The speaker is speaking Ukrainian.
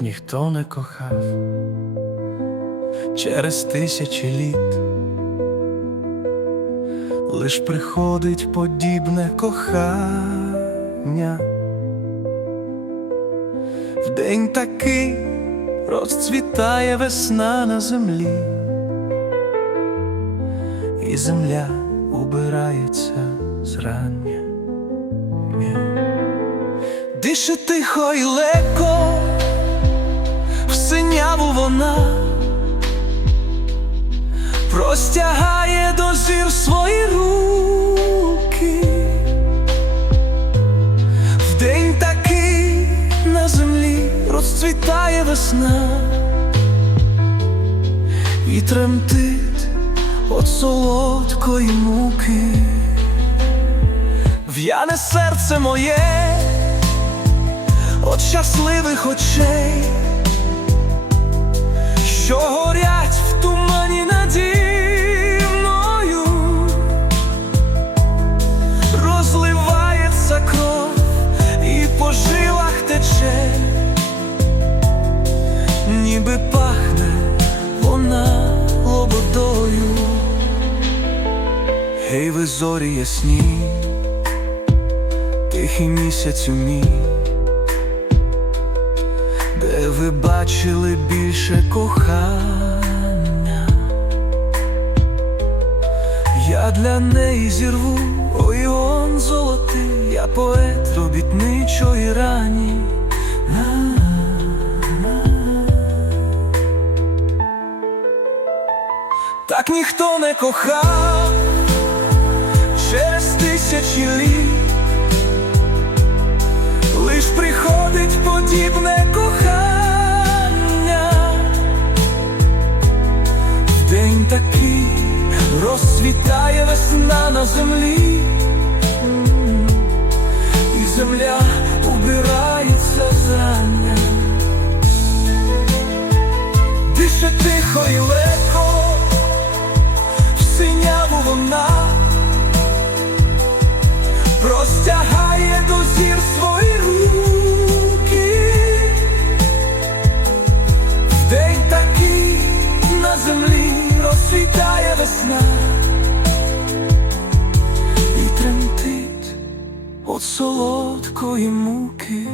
ніхто не кохав через тисячі літ, лиш приходить подібне кохання. В день такий розцвітає весна на землі, і земля убирається зрання. Дише тихо і легко, в вона простягає до зір свої руки. В день такий на землі розцвітає весна і тремтить от солодкої муки. В'яне серце моє от щасливих очей, ніби пахне вона лободою. Гей, ви зорі ясні, тихий місяцю мій де ви бачили більше кохання, я для неї зірву ойон золотий, я поет робітничої рані. Так ніхто не кохав через тисячі літ. Лиш приходить подібне кохання, в день такий розцвітає весна на землі, і земля убирається зрання, дише тихо і легко, солодкої муки.